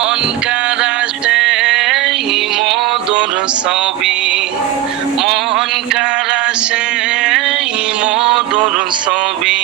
মন কারাতে মধুর ছবি, মন কারাসে মধুর ছবি।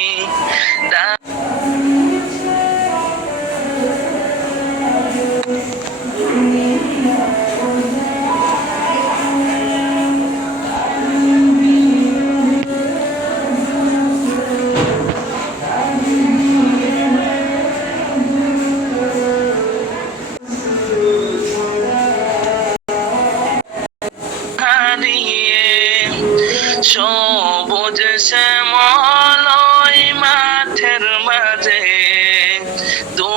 সবুজ শ্যামলই মাঠের মাঝে দু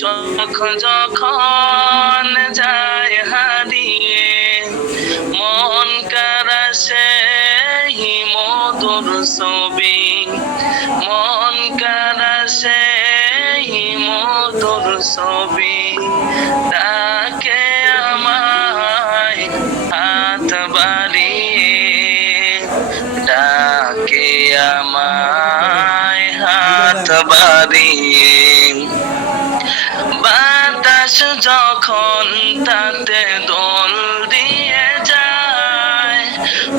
চোখ যখন যায় হারিয়ে, মন কারাসে মধুর ছবি, মন কারাসে মধুর ছবি। ডাকে আমায় হাত বাড়িয়ে, ডাকে আমায় হাত বাড়িয়ে। বাতাস যখন তাতে দোল দিয়ে যায়,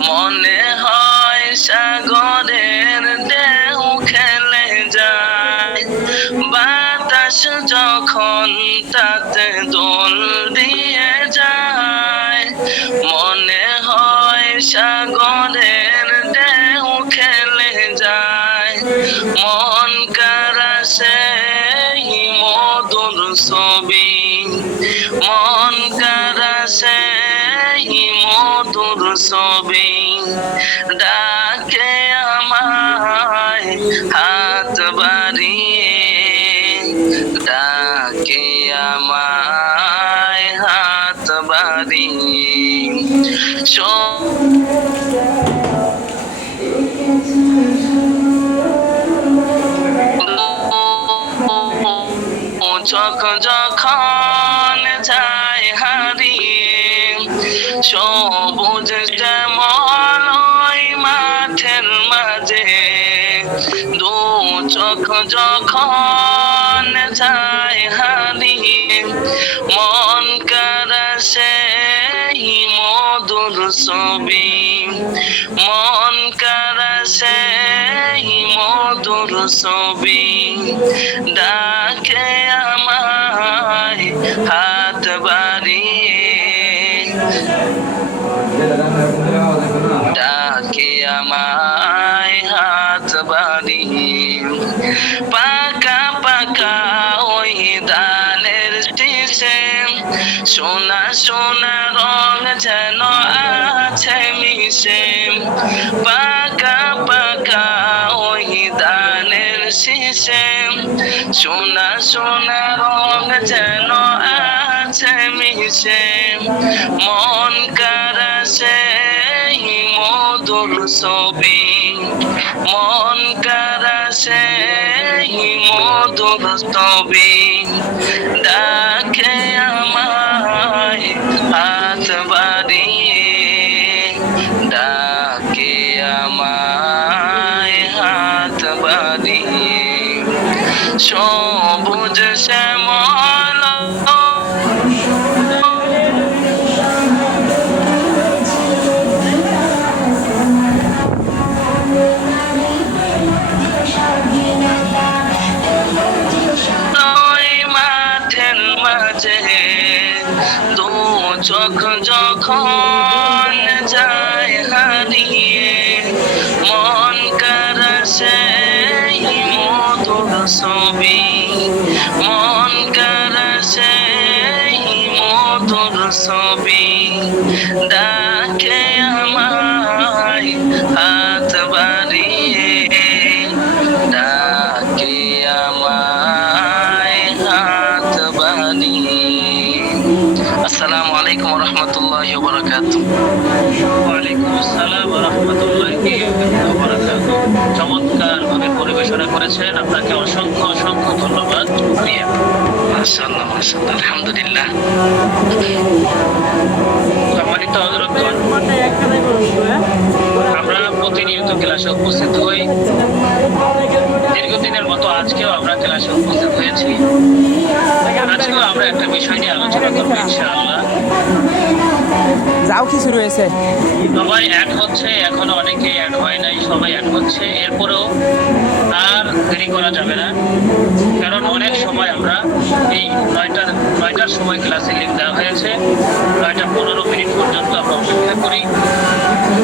মনে হয় সাগরের ঢেউ খেলে যায়। বাতাস যখন তাতে দোল দিয়ে যায়, মনে হয় সাগরের ঢেউ খেলে যায়। মন কারাসে মধুর ছবি, মন কারাসে মধুর ছবি। ডাকে আমায় হাত বাড়িয়ে, ডাকে আমায় হাত বাড়িয়ে। চোখ যখন যায় হারিয়ে, সবুজ শ্যামলই মাঠের মাঝে দু চোখ যখন যায় হারিয়ে, মন কারাসে মধুর ছবি, মন কারাসে মধুর ছবি। ডাকে আমায় হাত বাড়িয়ে, ডাকে আমায় হাত বাড়িয়ে। পাকা পাকা ওই ধানের শীষে সোনা সোনা রং যেন আছে মিশে। পাকা পাকা ওই ধানের শীষে সোনা সোনা রং যেন আছে মিশে। মন কারাসে মধুর ছবি, মন কারাসে মধুর ছবি। ডাকে আমায় হাত বাড়িয়ে, ডাকে আমায় হাত বাড়িয়ে। সবুজ শ্যামল মাঠের মাঝে দু চোখ যখন যায় হারিয়ে, মন কারাসে মধুর ছবি, মন কারাসে মধুর ছবি। ডাকে আমায় হাত বাড়িয়ে, ডাকে আমায় হাত বাড়িয়ে। আসসালামু আলাইকুম ওয়া রাহমাতুল্লাহি ওয়া বারাকাতুহু। ওয়া আলাইকুম আসসালাম ওয়া রাহমাতুল্লাহি ওয়া বারাকাতুহু। চমৎকার ভাবে পরিবেশনা করেছেন, আপনাকে অসংখ্য অসংখ্য ধন্যবাদ। শুকরিয়া। মাশাআল্লাহ মাশাআল্লাহ, আলহামদুলিল্লাহ। সম্মানিত হযরতগণ, আমরা প্রতিনিয়ত ক্লাসে উপস্থিত হই। দীর্ঘদিনের মতো আজকেও আমরা ক্লাসে উপস্থিত হয়েছি। আজকেও আমরা একটা বিষয় নিয়ে আলোচনা করবো ইনশাআল্লাহ। যাও কি শুরু হয়েছে? সবাই অ্যাড হচ্ছে, এখনো অনেকে অ্যাড হয় নাই, সবাই অ্যাড হচ্ছে। এরপরেও আর দেরি করা যাবে না, কারণ অনেক সময় আমরা এই নয়টার সময় ক্লাসে লিঙ্ক দেওয়া হয়েছে, 9:15 পর্যন্ত আমরা অপেক্ষা করি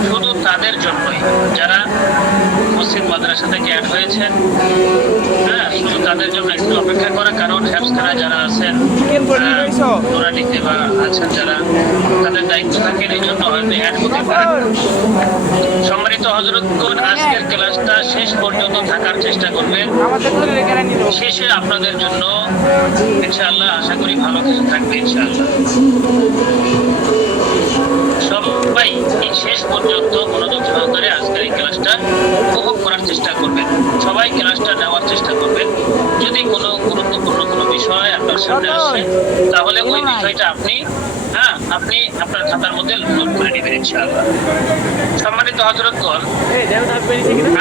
শুধু তাদের জন্যই যারা মসজিদ মাদ্রাসা থেকে অ্যাড হয়েছেন। হ্যাঁ, শুধু তাদের জন্য একটু অপেক্ষা করা, কারণ হ্যাপসখানা যারা আছেন নোরানিতে বা আছেন যারা, তাদের দায়িত্ব থাকে, এই জন্য হয়তো অ্যাড হতে পারে। সম্মানিত হযরতগণ, আজকের ক্লাসটা শেষ পর্যন্ত থাকার চেষ্টা করবেন। শেষে আপনাদের জন্য ইনশাআল্লাহ আশা করি ভালো কিছু থাকবে ইনশাআল্লাহ। সবাই শেষ পর্যন্ত মনোযোগ সহকারে আজকের এই ক্লাসটা উপভোগ করার চেষ্টা করবেন, সবাই ক্লাসটা নেওয়ার চেষ্টা করবেন। যদি কোনো গুরুত্বপূর্ণ কোনো বিষয় আপনার সামনে আসে, তাহলে ওই বিষয়টা আপনি আপনার খাতার মধ্যে নোট করে নেবেন ইনশাআল্লাহ। সম্মানিত হযরতগণ,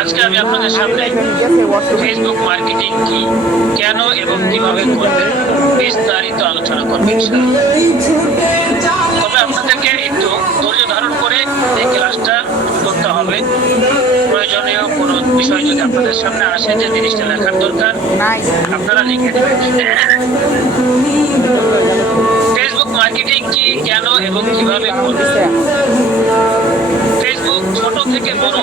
আজকে আমি আপনাদের সামনে ফেসবুক মার্কেটিং কি, কেন এবং কিভাবে করবেন বিস্তারিত আলোচনা করব ইনশাআল্লাহ। তবে আপনাদেরকে একটু ধৈর্য ধারণ করে এই ক্লাসটা করতে হবে। প্রয়োজনীয় কোনো বিষয় যদি আপনাদের সামনে আসে যে জিনিসটা লেখার দরকার, আপনারা লিখে দেবেন। ফেসবুক মার্কেটিং কি, কেন এবং কিভাবে করবেন। ফেসবুক ছোট থেকে বড়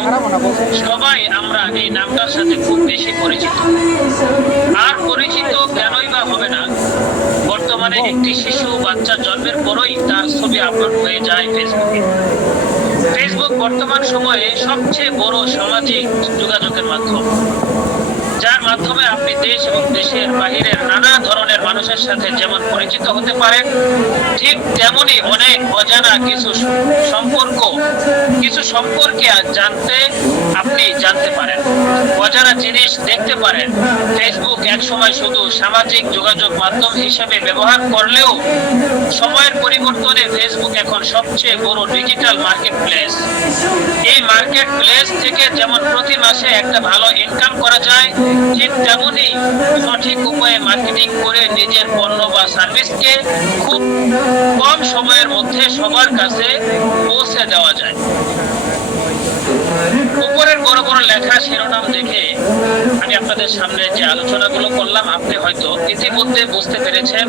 সবাই আমরা এই নামটার সাথে খুব বেশি পরিচিত। আর পরিচিত কেনই বা হবে না, বর্তমানে একটি শিশু বাচ্চা জন্মের পরই তার ছবি আপলোড হয়ে যায় ফেসবুকে। ফেসবুক বর্তমান সময়ে সবচেয়ে বড় সামাজিক যোগাযোগের মাধ্যম, যার মাধ্যমে আপনি দেশ এবং দেশের বাহিরের নানা ধরনের মানুষের সাথে যেমন পরিচিত হতে পারেন, ঠিক তেমনি অনেক অজানা কিছু সম্পর্কে আপনি জানতে পারেন, অজানা জিনিস দেখতে পারেন। ফেসবুক একসময় শুধু সামাজিক যোগাযোগ মাধ্যম হিসেবে ব্যবহার করলেও সময়ের পরিবর্তনে ফেসবুক এখন সবচেয়ে বড় ডিজিটাল মার্কেট প্লেস। এই মার্কেট প্লেস থেকে যেমন প্রতি মাসে একটা ভালো ইনকাম করা যায়, ঠিক তেমনি সঠিক উপায়ে মার্কেটিং করে নিজের পণ্য বা সার্ভিসকে খুব কম সময়ের মধ্যে সবার কাছে পৌঁছে দেওয়া যায়। উপরের বড় বড় লেখা শিরোনাম দেখে আমি আপনাদের সামনে যে আলোচনাগুলো করলাম, আপনি হয়তো ইতিমধ্যে বুঝতে পেরেছেন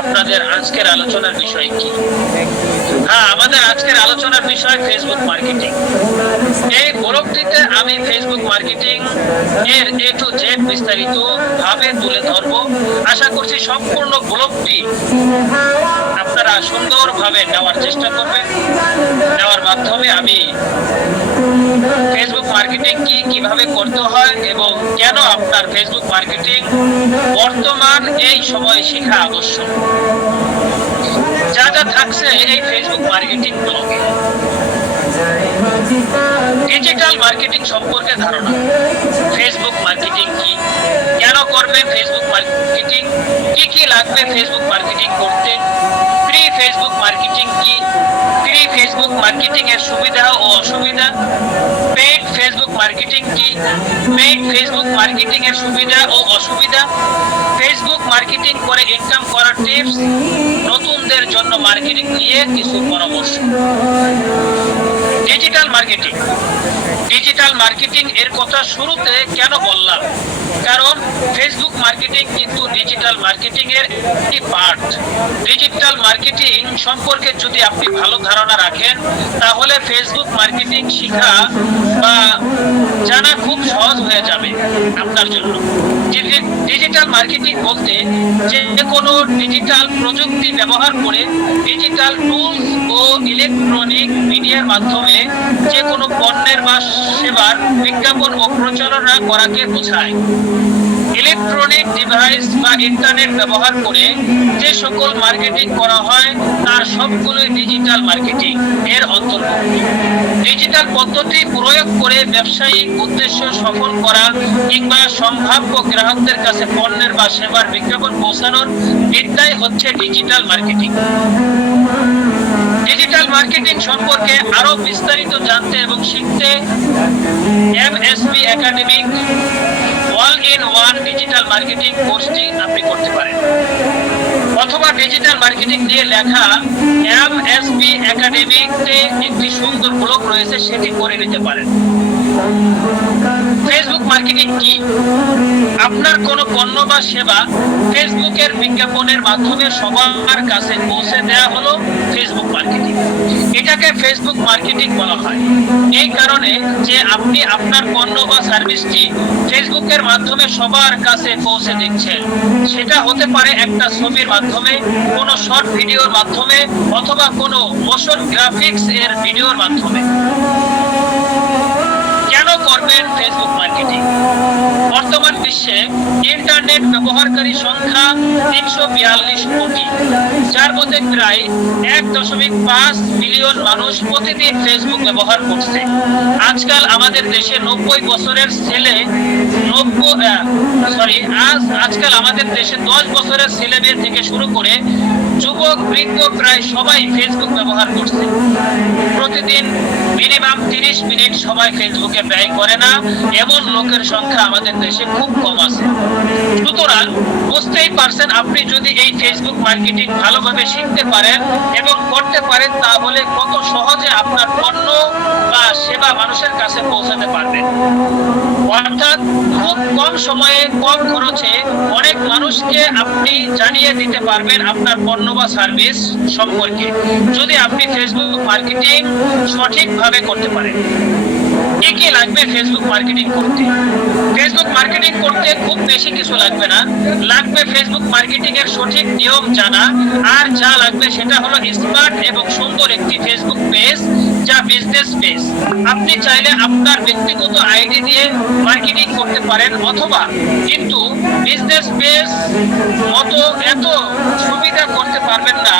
আপনাদের আজকের আলোচনার বিষয় কি। হ্যাঁ, আমাদের আজকের আলোচনার বিষয় ফেসবুক মার্কেটিং। এই ব্লগটিতে আমি ফেসবুক মার্কেটিং এর A to Z বিস্তারিত ভাবে তুলে ধরব। আশা করছি সম্পূর্ণ ব্লগটি আপনারা সুন্দরভাবে নেওয়ার চেষ্টা করবেন। নেওয়ার মাধ্যমে আমি ফেসবুক মার্কেটিং কি, কিভাবে করতে হয় এবং কেন আপনার ফেসবুক মার্কেটিং বর্তমান এই সময়ে শেখা আবশ্যক, যা যা থাকছে এই ফেসবুক মার্কেটিং ব্লগে। ডিজিটাল মার্কেটিং সম্পর্কে ধারণা। ফেসবুক মার্কেটিং কি, কেন করবে ফেসবুক মার্কেটিং, কি কি লাগবে ফেসবুক মার্কেটিং করতে, ফ্রি ফেসবুক মার্কেটিং কি, ফ্রি ফেসবুক মার্কেটিং এর সুবিধা ও অসুবিধা, পেইড ফেসবুক মার্কেটিং কি, পেইড ফেসবুক মার্কেটিং এর সুবিধা ও অসুবিধা, ফেসবুক মার্কেটিং করে ইনকাম করার টিপস, নতুনদের জন্য মার্কেটিং নিয়ে কিছু পরামর্শ। Digital marketing. ডিজিটাল মার্কেটিং এর কথা শুরুতে কেন বললাম, কারণ ফেসবুক মার্কেটিং কিন্তু ডিজিটাল মার্কেটিং এর একটি পার্ট। ডিজিটাল মার্কেটিং সম্পর্কে যদি আপনি ভালো ধারণা রাখেন, তাহলে ফেসবুক মার্কেটিং শেখা বা জানা খুব সহজ হয়ে যাবে আপনার জন্য। ডিজিটাল মার্কেটিং বলতে যে কোনো ডিজিটাল প্রযুক্তি ব্যবহার করে ডিজিটাল টুলস ও ইলেকট্রনিক মিডিয়ার মাধ্যমে যে কোনো পণ্যের বা সেবার বিজ্ঞাপন ও প্রচারণা করাকে বোঝায়। ইলেকট্রনিক ডিভাইস বা ইন্টারনেট ব্যবহার করে যে সকল মার্কেটিং করা হয় তার সবগুলোই ডিজিটাল মার্কেটিং এর অন্তর্ভুক্ত। ডিজিটাল পদ্ধতি প্রয়োগ করে ব্যবসায়িক উদ্দেশ্য সফল করা কিংবা সম্ভাব্য গ্রাহকদের কাছে পণ্যের বা সেবার বিজ্ঞাপন পৌঁছানোর বিদ্যাই হচ্ছে ডিজিটাল মার্কেটিং। ডিজিটাল মার্কেটিং সম্পর্কে আরো বিস্তারিত জানতে এবং শিখতে MSB academic all in one digital marketing কোর্সটি আপনি করতে পারেন, অথবা ডিজিটাল মার্কেটিং নিয়ে লেখা এমএসপি একাডেমিতে একটি সুন্দর ব্লগ রয়েছে, সেটি করে নিতে পারেন। ফেসবুক মার্কেটিং কি? আপনার কোনো পণ্য বা সেবা ফেসবুকের বিজ্ঞাপনের মাধ্যমে সবার কাছে পৌঁছে দেওয়া হলো ফেসবুক মার্কেটিং। এটাকে ফেসবুক মার্কেটিং বলা হয় এই কারণে যে আপনি আপনার পণ্য বা সার্ভিসটি ফেসবুকের মাধ্যমে সবার কাছে পৌঁছে দিচ্ছেন। সেটা হতে পারে একটা ছবির মাধ্যমে, কোনো শর্ট ভিডিওর মাধ্যমে, অথবা কোনো মোশন গ্রাফিক্স এর ভিডিওর মাধ্যমে। কেন করবেন ফেসবুক মার্কেটিং? বর্তমান বিশ্বে ইন্টারনেট ব্যবহারকারী সংখ্যা 342 কোটি, যার মধ্যে প্রায় 1.5 মিলিয়ন মানুষ প্রতিদিন ফেসবুক ব্যবহার করছে। আজকাল আমাদের দেশে 90 বছরের ছেলে আজকাল আমাদের দেশে 10 বছরের ছেলেমেয়ে থেকে শুরু করে যুবক বৃদ্ধ প্রায় সবাই ফেসবুক ব্যবহার করছে। প্রতিদিন মিনিমাম 30 মিনিট সবাই ফেসবুকে ব্যয় করে না, এমন লোকের সংখ্যা আমাদের দেশে খুব কম আছে। সুতরাং বুঝতেই পারছেন, আপনি যদি এই ফেসবুক মার্কেটিং ভালোভাবে শিখতে পারেন এবং করতে পারেন, তাহলে কত সহজে আপনার পণ্য বা সেবা মানুষের কাছে পৌঁছাতে পারবেন। অর্থাৎ খুব কম সময়ে কম খরচে অনেক মানুষকে আপনি জানিয়ে দিতে পারবেন আপনার পণ্য বা সার্ভিস সম্পর্কে, যদি আপনি ফেসবুক মার্কেটিং সঠিকভাবে করতে পারেন। কি কি লাগবে ফেসবুক মার্কেটিং করতে? ফেসবুক মার্কেটিং করতে খুব বেশি কিছু লাগবে না। লাগবে ফেসবুক মার্কেটিং এর সঠিক নিয়ম জানা, আর যা লাগবে সেটা হলো স্মার্ট এবং সুন্দর একটি ফেসবুক পেজ, যা বিজনেস পেজ। আপনি চাইলে আপনার ব্যক্তিগত আইডি দিয়ে মার্কেটিং করতে পারেন, অথবা কিন্তু বিজনেস পেজ মতো এত সুবিধা করতে পারবেন না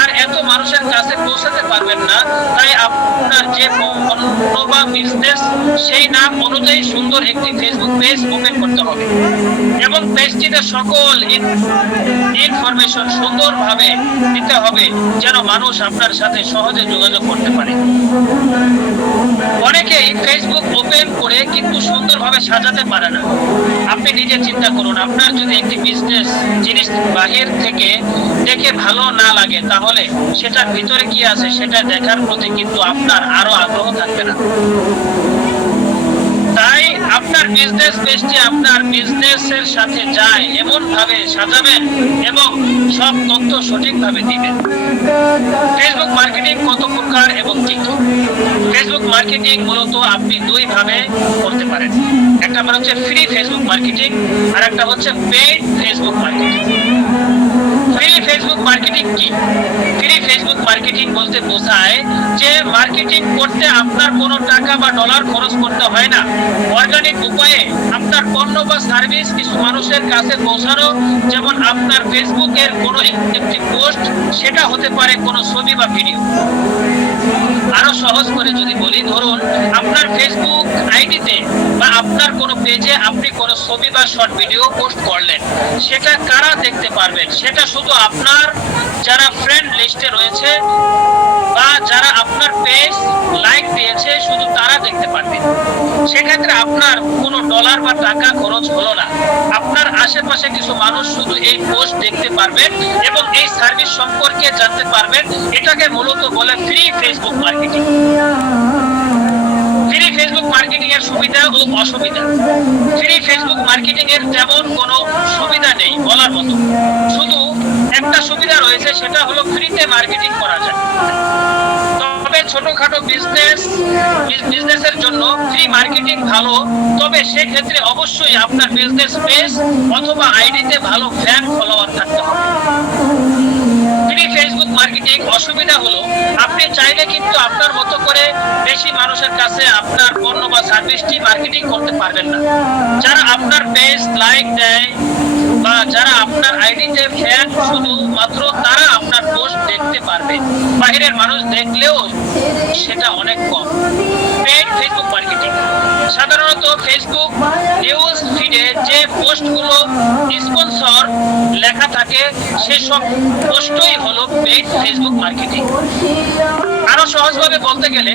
আর এত মানুষের কাছে পৌঁছাতে পারবেন না। তাই আপনার যে পণ্য বা বিজনেস সেই নাম অনুযায়ী সুন্দর একটি ফেসবুক পেজ ওপেন করতে হবে এবং পেজটিতে সকল ইনফরমেশন সুন্দরভাবে দিতে হবে, যেন মানুষ আপনার সাথে সহজে যোগাযোগ করতে পারে। অনেকেই ফেসবুক ওপেন করে কিন্তু সুন্দরভাবে সাজাতে পারে না। আপনি নিজে চিন্তা করুন, আপনার যদি একটি বিজনেস জিনিস বাহির থেকে দেখে ভালো না লাগে, তাহলে সেটার ভিতরে কি আছে সেটা দেখার প্রতি কিন্তু আপনার আরো আগ্রহ থাকবে না। তাই আপনার বিজনেস পেজটি আপনার বিজনেসের সাথে যায় এমন ভাবে সাজাবেন এবং সব তথ্য সঠিকভাবে দিবেন। ফেসবুক মার্কেটিং কত প্রকার এবং কি কি? ফেসবুক মার্কেটিং মূলত আপনি দুই ভাবে করতে পারেন। একটা হচ্ছে ফ্রি ফেসবুক মার্কেটিং, আর একটা হচ্ছে paid Facebook marketing. Free Facebook marketing কি? ফ্রি ফেসবুক মার্কেটিং বলতে বোঝায় যে মার্কেটিং করতে আপনার কোনো টাকা বা ডলার খরচ করতে হয় না। অর্গানিক উপায়ে আপনার পণ্য বা সার্ভিস কিছু মানুষের কাছে পৌঁছানো, যেমন আপনার ফেসবুকের কোনো একটি পোস্ট, সেটা হতে পারে কোনো ছবি বা ভিডিও। আরো সহজ করে যদি বলি, ধরুন আপনার ফেসবুক আইডিতে বা আপনার কোনো পেজে আপনি কোনো ছবি বা শর্ট ভিডিও পোস্ট করলেন, সেটা কারা দেখতে পারবেন? সেটা শুধু আপনার যারা ফ্রেন্ড লিস্টে রয়েছে বা যারা আপনার পেজ লাইক দিয়েছে, শুধু তারা দেখতে পারবেন। সেক্ষেত্রে আপনার কোনো ডলার বা টাকা খরচ হলো না। আপনার আশেপাশে কিছু মানুষ শুধু এই পোস্ট দেখতে পারবেন এবং এই সার্ভিস সম্পর্কে জানতে পারবেন। এটাকে মূলত বলে free Facebook marketing. Free Facebook marketing এর সুবিধা ও অসুবিধা। ফ্রি ফেসবুক মার্কেটিং এর তেমন কোনো সুবিধা নেই বলার মতো, শুধু একটা সুবিধা রয়েছে, সেটা হলো ফ্রিতে মার্কেটিং করা যায়। তবে ছোটখাটো বিজনেসের জন্য ফ্রি মার্কেটিং ভালো, তবে সেক্ষেত্রে অবশ্যই আপনার বিজনেস পেজ অথবা আইডিতে ভালো ফ্যান ফলোয়ার থাকতে হবে। ফ্রি ফেসবুক মার্কেটিং অসুবিধা হলো আপনি চাইলে কিন্তু আপনার মতো করে বেশি মানুষের কাছে আপনার পণ্য বা সার্ভিসটি মার্কেটিং করতে পারবেন না। যারা আপনার পেজ লাইক দেয় বা যারা আপনার আইডিতে ফ্যান, শুধুমাত্র তারা আপনার পোস্ট দেখতে পারবে। বাইরের মানুষ দেখলেও সেটা অনেক কম। পেইড ফেসবুক মার্কেটিং সাধারণত ফেসবুক নিউজ ফিডে যে পোস্টগুলো স্পন্সর লেখা থাকে, সেসব পোস্টই হলো পেইড ফেসবুক মার্কেটিং। আরো আরো সহজভাবে বলতে গেলে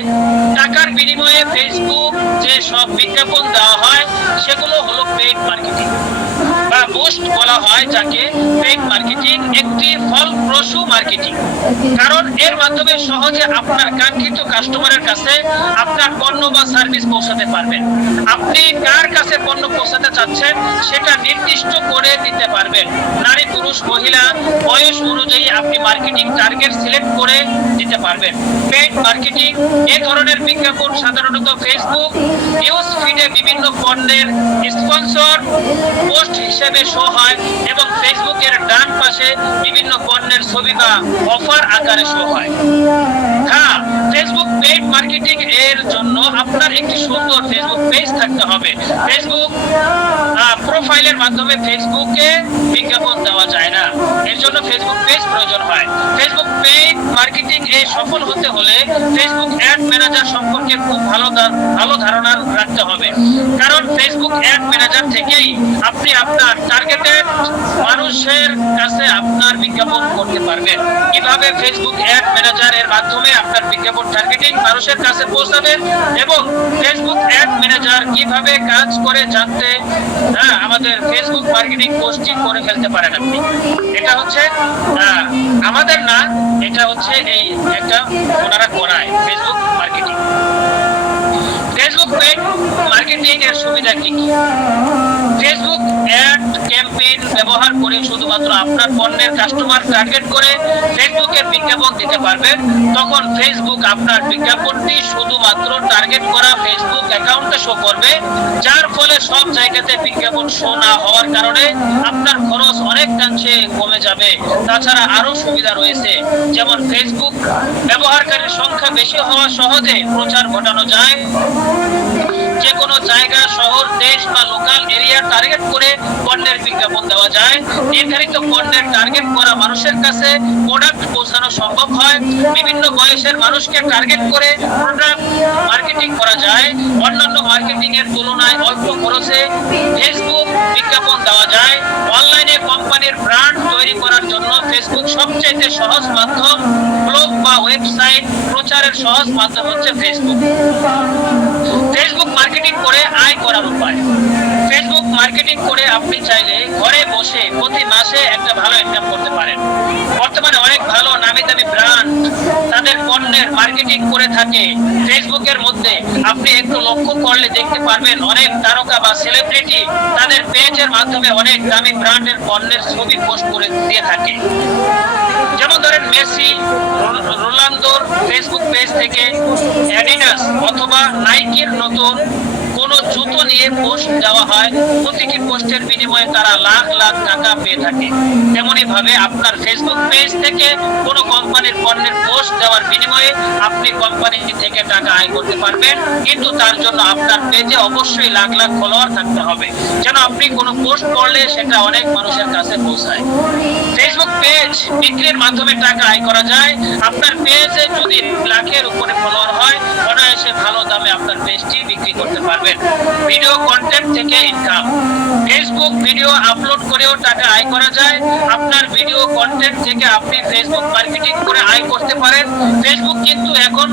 টাকার বিনিময়ে ফেসবুক যে সব বিজ্ঞাপন দেওয়া হয় সেগুলো হলো পেইড মার্কেটিং বা বুস্ট বলা হয় যাকে পেইড মার্কেটিং, একটি ফলপ্রসূ মার্কেটিং। কারণ এর মাধ্যমে সহজে আপনার কাঙ্ক্ষিত কাস্টমারের কাছে আপনার পণ্য বা সার্ভিস পৌঁছাতে পারবেন। আপনি কার কাছে পণ্য পৌঁছাতে চাচ্ছেন সেটা নির্দিষ্ট করে দিতে পারবেন। নারী, পুরুষ, মহিলা, বয়স অনুযায়ী আপনি মার্কেটিং টার্গেট সিলেক্ট করে দিতে পারবেন। পেইড মার্কেটিং এই ধরনের বিজ্ঞাপন সাধারণত ফেসবুক নিউজ ফিডে বিভিন্ন পণ্যের স্পন্সর পোস্ট হিসেবে শো হয় এবং ফেসবুকের ডান পাশে বিভিন্ন পণ্যের ছবি বা অফার আকারে শো হয়। হ্যাঁ, ফেসবুক পেইড মার্কেটিং এর জন্য আপনার একটি সুন্দর ফেসবুক পেজ থাকতে হবে। ফেসবুক প্রোফাইলের মাধ্যমে ফেসবুকে বিজ্ঞাপন দেওয়া যায় না, এর জন্য ফেসবুক পেজ প্রয়োজন হয়। ফেসবুক পেইড মার্কেটিং এ সফল হতে হলে ফেসবুক অ্যাড ম্যানেজার সম্পর্কে খুব ভালো ধারণা রাখতে হবে। কারণ ফেসবুক অ্যাড ম্যানেজার থেকেই আপনি আপনার টার্গেটেড মানুষের কাছে আপনার বিজ্ঞাপন করতে পারবেন। কিভাবে ফেসবুক অ্যাড ম্যানেজার এর মাধ্যমে আপনার বিজ্ঞাপন টার্গেটিং মানুষের কাছে পৌঁছাবেন এবং ফেসবুক অ্যাড ম্যানেজার কিভাবে কাজ করে জানতে আমাদের ফেসবুক মার্কেটিং পোস্টিং করে ফেলতে পারেন আপনি। এটা হচ্ছে আমাদের না, এটা হচ্ছে এই একটা ওনারা করায় Facebook marketing. Facebook paid marketing এর সুবিধা কি কি? ফেসবুক অ্যাড ক্যাম্পেইন ব্যবহার করে শুধুমাত্র আপনার পণ্যের কাস্টমার টার্গেট করে ফেসবুকের বিজ্ঞাপন দিতে পারবেন। তখন ফেসবুক আপনার বিজ্ঞাপনটি শুধুমাত্র টার্গেট করা ফেসবুক অ্যাকাউন্টে শো করবে, যার ফলে সব জায়গাতে বিজ্ঞাপন শো না হওয়ার কারণে আপনার খরচ অনেকাংশে কমে যাবে। তাছাড়া আরো সুবিধা রয়েছে, যেমন ফেসবুক ব্যবহারকারীর সংখ্যা বেশি হওয়া সহজে প্রচার ঘটানো যায়। যে কোনো জায়গা, শহর, দেশ বা লোকাল এরিয়া টার্গেট করে পণ্যের বিজ্ঞাপন দেওয়া যায়। নির্ধারিত পণ্যের টার্গেট করা মানুষের কাছে প্রোডাক্ট পৌঁছানো সম্ভব হয়। বিভিন্ন বয়সের মানুষকে টার্গেট করে প্রোডাক্ট মার্কেটিং করা যায়। অন্যান্য মার্কেটিং এর তুলনায় অল্প খরচে ফেসবুক বিজ্ঞাপন দেওয়া যায়। অনলাইনে কোম্পানির ব্র্যান্ড তৈরি করার জন্য ফেসবুক সবচেয়ে সহজ মাধ্যম। ব্লগ বা ওয়েবসাইট প্রচারের সহজ মাধ্যম হচ্ছে ফেসবুক। ফেসবুক মার্কেটিং করে আয় করার উপায়। ফেসবুক মার্কেটিং করে আপনি চাইলে ঘরে বসে প্রতি মাসে একটা ভালো ইনকাম করতে পারেন। বর্তমানে অনেক ভালো নামি দামি ব্র্যান্ড তাদের পণ্যের মার্কেটিং করে থাকে ফেসবুকের মধ্যে। আপনি একটু লক্ষ্য করলে দেখতে পারবেন অনেক তারকা বা সেলিব্রিটি তাদের পেজের মাধ্যমে অনেক দামি ব্র্যান্ডের পণ্যের ছবি পোস্ট করে দিয়ে থাকে। যেমন ধরেন মেসি, রোনালদোর ফেসবুক পেজ থেকে অ্যাডিডাস অথবা নাইকির নতুন কোনো জুতো নিয়ে পোস্ট দেওয়া হয়। প্রতিটি পোস্টের বিনিময়ে তারা লাখ লাখ টাকা পেয়ে থাকে। তেমনি ভাবে আপনার ফেসবুক পেজ থেকে কোনো কোম্পানির পণ্যের পোস্ট দেওয়ার বিনিময়ে আপনি কোম্পানি থেকে টাকা আয় করতে পারবেন, কিন্তু তার জন্য আপনার পেজে অবশ্যই লাখ লাখ ফলোয়ার থাকতে হবে, যেন আপনি কোনো পোস্ট করলে সেটা অনেক মানুষের কাছে পৌঁছায়। ফেসবুক পেজ বিক্রির মাধ্যমে টাকা আয় করা যায়। আপনার পেজে যদি লাখের উপরে ফলোয়ার হয়, অনায়াসে ভালো দামে আপনার পেজটি বিক্রি করতে পারবেন। ভিডিও কন্টেন্ট থেকে ইনকাম। ফেসবুক ভিডিও আপলোড করেও টাকা আয় করা যায়। আপনার ভিডিও কন্টেন্ট থেকে আপনি ফেসবুক মার্কেটিং করে আয় করতে পারেন। ফেসবুক কিন্তু এখন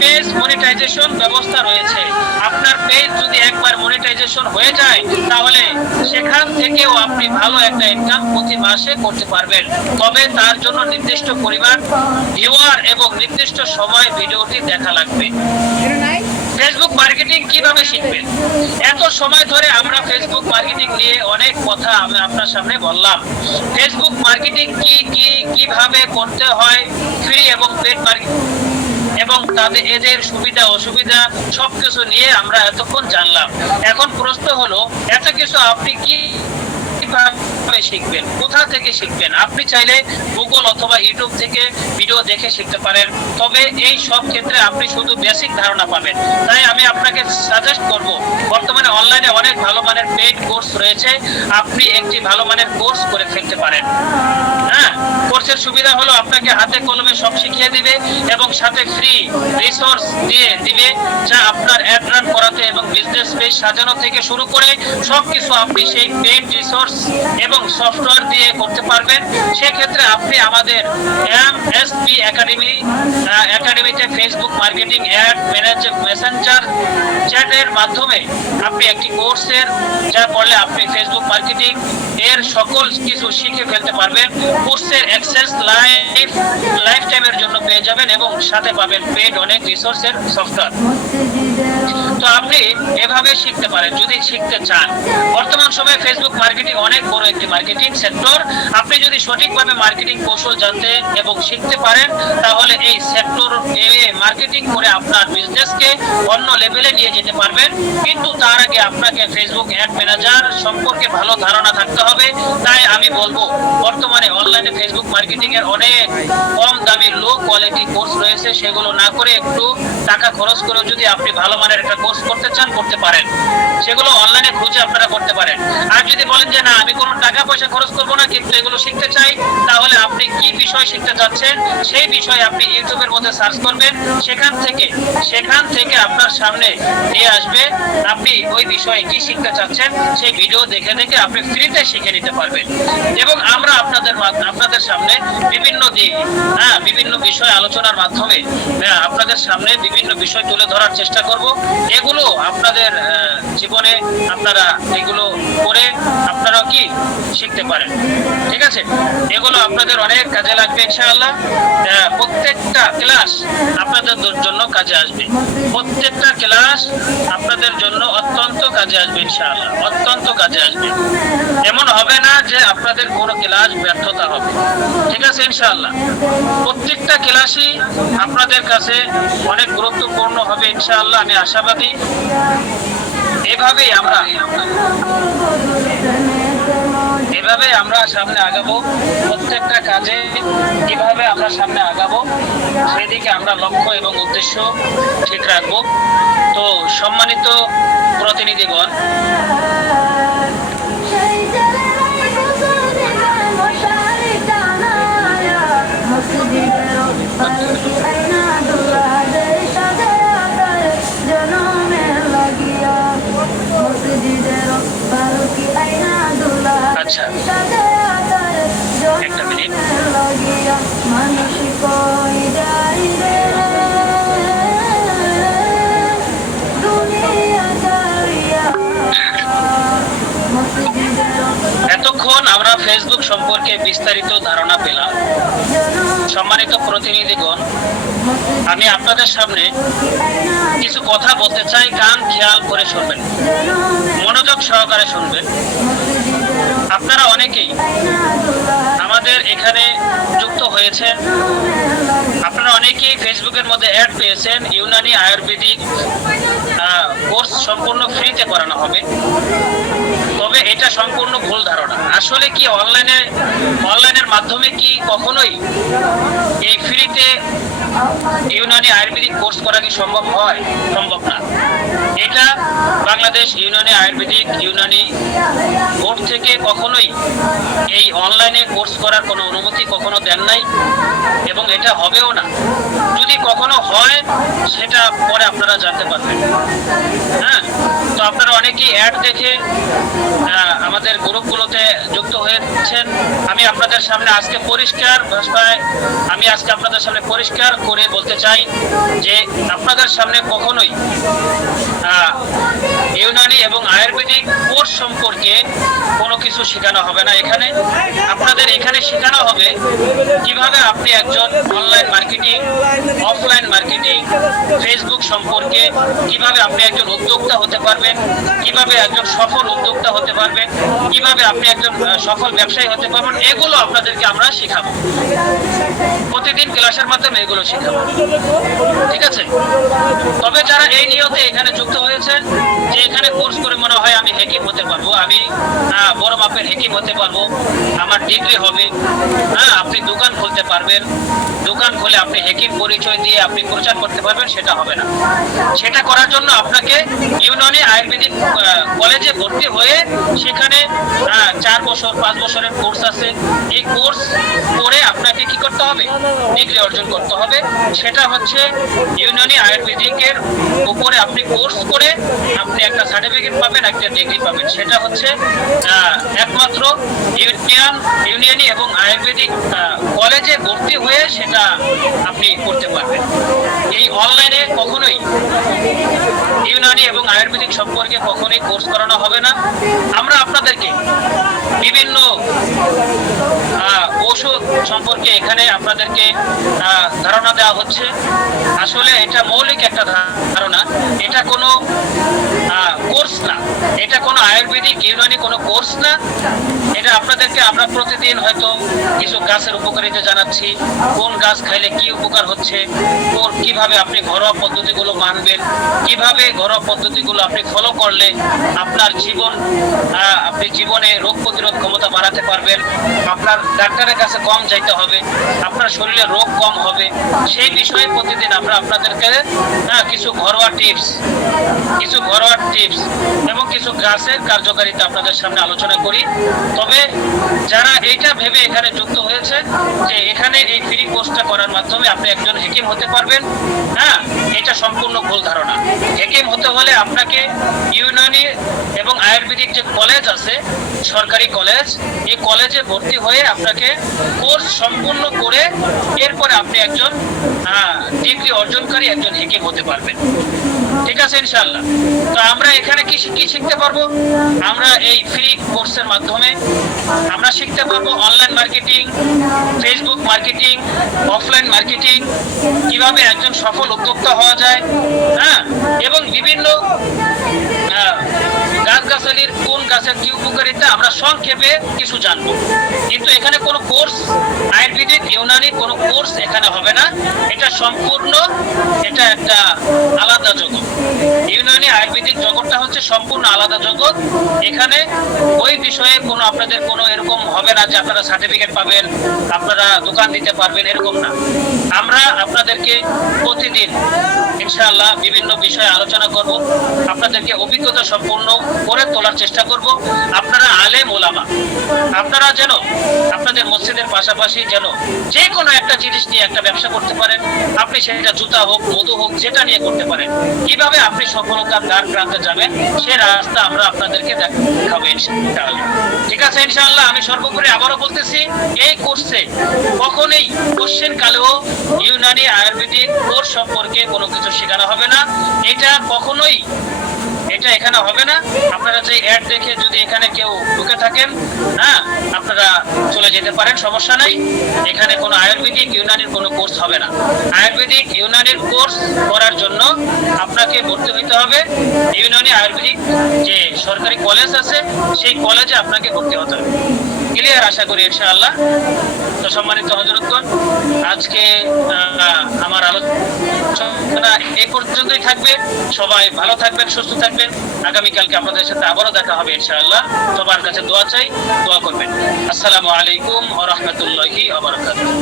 পেজ মনিটাইজেশন ব্যবস্থা রয়েছে। আপনার পেজ যদি একবার মনিটাইজেশন হয়ে যায়, তাহলে সেখান থেকেও আপনি ভালো একটা ইনকাম প্রতি মাসে করতে পারবেন। তবে তার জন্য নির্দিষ্ট পরিমাণ ভিউয়ার এবং নির্দিষ্ট সময় ভিডিওটি দেখা লাগবে। ফেসবুক মার্কেটিং কিভাবে শিখবেন? এত সময় ধরে আমরা ফেসবুক মার্কেটিং নিয়ে অনেক কথা আমি আপনার সামনে বললাম। ফেসবুক মার্কেটিং কিভাবে করতে হয়, ফ্রি এবং পেড মার্কেটিং এবং তাদের এদের সুবিধা অসুবিধা সবকিছু নিয়ে আমরা এতক্ষণ জানলাম। এখন প্রশ্ন হলো, এত কিছু আপনি কিভাবে শিখবেন, কোথা থেকে শিখবেন? আপনি চাইলে গুগল অথবা ইউটিউব থেকে ভিডিও দেখে শিখতে পারেন। তবে এই সব ক্ষেত্রে আপনি শুধু বেসিক ধারণা পাবেন। তাই আমি আপনাকে সাজেস্ট করব, বর্তমানে অনলাইনে অনেক ভালো মানের পেইড কোর্স রয়েছে, আপনি একটি ভালো মানের কোর্স করে ফেলতে পারেন। কোর্সের সুবিধা হলো আপনাকে হাতে কলমে সব শিখিয়ে দিবে এবং সাথে ফ্রি রিসোর্স দিয়ে দিবে, যা আপনার অ্যাড রান করাতে এবং বিজনেস পেজ সাজানো থেকে শুরু করে সবকিছু আপনি সেই পেইড রিসোর্স এবং সফটওয়্যার দিয়ে করতে পারবেন। সেক্ষেত্রে আপনি আমাদের এমএসপি একাডেমিতে ফেসবুক মার্কেটিং অ্যাড মেসেঞ্জার চ্যাটের মাধ্যমে আপনি একটি কোর্সের যা করলে আপনি ফেসবুক মার্কেটিং এর সকল কিছু শিখে ফেলতে পারবেন। কোর্সের অ্যাক্সেস লাইফ টাইমের জন্য পেয়ে যাবেন এবং সাথে পাবেন পেড অনেক রিসোর্সের সফটওয়্যার। তো আপনি এভাবে শিখতে পারেন যদি শিখতে চান। বর্তমান সময়ে ফেসবুক মার্কেটিং অনেক বড় একটি মার্কেটিং সেক্টর। আপনি যদি সঠিকভাবে মার্কেটিং কৌশল জানতে এবং শিখতে পারেন তাহলে এই সেক্টর মার্কেটিং করে আপনার বিজনেসকে অন্য লেভেলে নিয়ে যেতে পারবেন। কিন্তু তার আগে আপনাকে ফেসবুক অ্যাড ম্যানেজার সম্পর্কে ভালো ধারণা থাকতে হবে। তাই আমি বলবো বর্তমানে অনলাইনে ফেসবুক মার্কেটিং এর অনেক কম দামি লো কোয়ালিটি কোর্স রয়েছে, সেগুলো না করে একটু টাকা খরচ করে যদি আপনি ভালো মানের একটা কোর্স করতে চান করতে পারেন। সেগুলো অনলাইনে খুঁজে আপনারা করতে পারেন। আর যদি বলেন যে না আমি কোনো টাকা পয়সা খরচ করবো না কিন্তু এগুলো শিখতে চাই, তাহলে আপনি কি বিষয় শিখতে চাচ্ছেন সেই বিষয়ে আপনি ইউটিউবের মধ্যে সার্চ করবেন। সেখান থেকে আপনার সামনে নিয়ে আসবে আপনি ওই বিষয়ে কি শিখতে চাচ্ছেন সেই ভিডিও দেখে দেখে আপনি ফ্রিতে শিখে নিতে পারবেন। এবং আমরা আপনাদের সামনে বিভিন্ন বিষয় আলোচনার মাধ্যমে আপনাদের সামনে বিভিন্ন বিষয় তুলে ধরার চেষ্টা করব। এগুলো আপনাদের জীবনে আপনারা এগুলো করে আপনারাও কি শিখতে পারেন। ঠিক আছে, এগুলো আপনাদের অনেক কাজে লাগবে ইনশাআল্লাহ। প্রত্যেকটা ক্লাস আপনাদের জন্য কাজে আসবে। প্রত্যেকটা ক্লাস আপনাদের জন্য অত্যন্ত কাজে আসবে ইনশাআল্লাহ, অত্যন্ত কাজে আসবে। এমন হবে না যে আপনাদের কোনো ক্লাস ব্যর্থতা হবে। ঠিক আছে, ইনশাআল্লাহ প্রত্যেকটা ক্লাসই আপনাদের কাছে অনেক গুরুত্বপূর্ণ হবে ইনশাআল্লাহ, আমি আশাবাদী। এভাবেই আমরা সামনে আগাবো। প্রত্যেকটা কাজে কিভাবে আমরা সামনে আগাবো সেদিকে আমরা লক্ষ্য এবং উদ্দেশ্য ঠিক রাখবো। তো সম্মানিত প্রতিনিধিগণ, আচ্ছা একটা মিনিট। এতক্ষণ আমরা ফেসবুক সম্পর্কে বিস্তারিত ধারণা পেলাম। সম্মানিত প্রতিনিধিগণ, আমি আপনাদের সামনে কিছু কথা বলতে চাই, কান খেয়াল করে শুনবেন, মনোযোগ সহকারে শুনবেন। আপনারা অনেকেই আমাদের এখানে যুক্ত হয়েছেন, আপনারা অনেকেই ফেসবুকের মধ্যে অ্যাড পেয়েছেন ইউনানি আয়ুর্বেদিক কোর্স সম্পূর্ণ ফ্রিতে করানো হবে। তবে এটা সম্পূর্ণ ভুল ধারণা। আসলে কি অনলাইনের মাধ্যমে কি কখনোই এই ফ্রিতে ইউনানি আয়ুর্বেদিক কোর্স করা কি সম্ভব হয়? সম্ভব না। এটা বাংলাদেশ ইউনানি বোর্ড থেকে কখনোই এই অনলাইনে কোর্স করার কোনো অনুমতি কখনো দেন নাই এবং এটা হবেও না। যদি কখনো হয় সেটা পরে আপনারা জানতে পারবেন। হ্যাঁ, তো আপনারা অনেকেই অ্যাড দেখে আমাদের গ্রুপগুলোতে যুক্ত হয়েছেন। আমি আপনাদের সামনে আজকে পরিষ্কার ভাষায় আপনাদের সামনে পরিষ্কার করে বলতে চাই যে আপনাদের সামনে কখনোই ইউনানি এবং আয়ুর্বেদিক কোর্স সম্পর্কে কোনো কিছু শেখানো হবে না। আপনাদের এখানে শেখানো হবে কিভাবে আপনি একজন online marketing, offline marketing, Facebook সম্পর্কে কিভাবে আপনি একজন উদ্যোক্তা হতে পারবেন, কিভাবে একজন সফল উদ্যোক্তা হতে পারবেন, কিভাবে আপনি একজন সফল ব্যবসায়ী হতে পারবেন। এগুলো আপনাদেরকে আমরা শেখাবো। প্রতিদিন ক্লাসের মাধ্যমে এগুলো শেখাবো। ঠিক আছে, তবে যারা এই নিয়তে এখানে যুক্ত হয়েছেন যে এখানে কোর্স করে মনে হয় আমি হেকিম হতে পারবো, আমি বড় মাপের হেকিম হতে পারবো, আমার ডিগ্রি হবে, হ্যাঁ আপনি দোকান খুলতে পারবেন, দোকান খুলে আপনি হেকিম পরিচয় দিয়ে আপনি প্রচার করতে পারবেন, সেটা হবে না। সেটা করার জন্য আপনাকে ইউনানি আয়ুর্বেদিক কলেজে ভর্তি হয়ে সেখানে 4 বছর 5 বছরের কোর্স আছে। এই কোর্স করে আপনাকে কি করতে কিভাবে ডিগ্রি অর্জন করতে হবে, সেটা হচ্ছে ইউনানি আয়ুর্বেদিকের উপরে আপনি কোর্স করে আপনি একটা সার্টিফিকেট পাবেন, একটা ডিগ্রি পাবেন। সেটা হচ্ছে একমাত্র ইউনানি এবং আয়ুর্বেদিক কলেজে ভর্তি হয়ে সেটা আপনি করতে পারবেন। এই অনলাইনে কখনোই ইউনানি এবং আয়ুর্বেদিক সম্পর্কে কখনোই কোর্স করানো হবে না। আমরা আপনাদেরকে বিভিন্ন ঔষধ সম্পর্কে এখানে আপনাদেরকে ধারণা দেওয়া হচ্ছে। আসলে এটা মৌলিক একটা ধারণা, এটা কোনো কোর্স না, এটা কোনো আয়ুর্বেদিক ইউনানি কোনো কোর্স না। এটা আপনাদেরকে আমরা প্রতিদিন হয়তো কিছু গাছের উপকারিতা জানাচ্ছি, কোন গাছ খাইলে কি উপকার হচ্ছে, কিভাবে আপনি ঘরোয়া পদ্ধতিগুলো মানবেন, কিভাবে ঘরোয়া পদ্ধতিগুলো আপনি ফলো করলে আপনার আপনি জীবনে রোগ প্রতিরোধ ক্ষমতা বাড়াতে পারবেন, আপনার ডাক্তারের কাছে কম যাইতে হবে, আপনার শরীরে রোগ কম হবে। সেই বিষয়ে প্রতিদিন আমরা আপনাদেরকে কিছু ঘরোয়া টিপস এবং কিছু গাছের কার্যকারিতা আপনাদের সামনে আলোচনা করি। তবে যারা এটা ভেবে এখানে যুক্ত হয়েছে যে এখানে এই ফ্রি কোর্সটা করার মাধ্যমে আপনি একজন হেকিম হতে পারবেন, এটা সম্পূর্ণ ভুল ধারণা। হেকিম হতে হলে আপনাকে ইউনানি এবং আয়ুর্বেদিক যে কলেজ আছে, সরকারি কলেজ, এই কলেজে ভর্তি হয়ে আপনাকে কোর্স সম্পূর্ণ করে এরপরে আপনি একজন ডিগ্রি অর্জনকারী একজন হেকিম হতে পারবেন। ঠিক আছে ইনশাআল্লাহ। তো আমরা এখানে কি শিখতে পারবো? আমরা এই ফ্রি কোর্সের মাধ্যমে আমরা শিখতে পারবো online marketing, Facebook marketing, offline marketing, কিভাবে একজন সফল উদ্যোক্তা হওয়া যায়, এবং বিভিন্ন গাছগাছালির কোন গাছের কি উপকারিতা আমরা সংক্ষেপে কিছু জানবো। কিন্তু এখানে কোনো কোর্স, আয়ুর্বেদিক ইউনানি কোনো কোর্স এখানে হবে না। এটা সম্পূর্ণ এটা একটা আলাদা জগৎ। ইউনানি আয়ুর্বেদিক জগৎটা হচ্ছে সম্পূর্ণ আলাদা জগৎ। এখানে ওই বিষয়ে কোনো আপনাদের কোনো এরকম হবে না যে আপনারা সার্টিফিকেট পাবেন, আপনারা দোকান দিতে পারবেন, এরকম না। আমরা আপনাদেরকে প্রতিদিন ইনশাআল্লাহ বিভিন্ন বিষয়ে আলোচনা করব, আপনাদেরকে অভিজ্ঞতা সম্পূর্ণ করে তোলার চেষ্টা করব। আপনারা আলেম ওলামা, আপনারা যেন আপনাদের মসজিদের পাশাপাশি যেন যে কোনো একটা জিনিস নিয়ে একটা ব্যবসা করতে পারেন। আপনি সেটা জুতা হোক, মধু হোক, যেটা নিয়ে করতে পারেন। কিভাবে আপনি সফলতার দ্বার প্রান্তে যাবেন সে রাস্তা আমরা আপনাদেরকে দেখাবো ইনশাআল্লাহ। ঠিক আছে ইনশাআল্লাহ। আমি সর্বোপরি আবারও বলতেছি, এই কোর্সে কখনোই কোশ্চেন কালেও ইউনানি আয়ুর্বেদিক কোর্স সম্পর্কে কোনো কিছু শেখানো হবে না। এটা কখনোই এটা এখানে হবে না। আপনারা যে অ্যাড দেখে যদি এখানে কেউ ঢুকে থাকেন, আপনারা চলে যেতে পারেন, সমস্যা নাই। এখানে কোনো আয়ুর্বেদিক ইউনানির কোনো কোর্স হবে না। আয়ুর্বেদিক ইউনানির কোর্স করার জন্য আপনাকে ভর্তি হইতে হবে ইউনানি আয়ুর্বেদিক যে সরকারি কলেজ আছে, সেই কলেজে আপনাকে ভর্তি হতে হবে। ক্লিয়ার? আশা করি ইনশাআল্লাহ। তো সম্মানিত হযরতগণ, আজকে আমার আলোচনা এই পর্যন্তই থাকবে। সবাই ভালো থাকবেন, সুস্থ থাকবেন। আগামীকালকে আপনাদের সাথে আবারও দেখা হবে ইনশাআল্লাহ। সবার কাছে দোয়া চাই, দোয়া করবেন। আসসালামু আলাইকুম ওয়া রাহমাতুল্লাহি ওয়া বারাকাতুহু।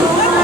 তোমার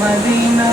মদিনা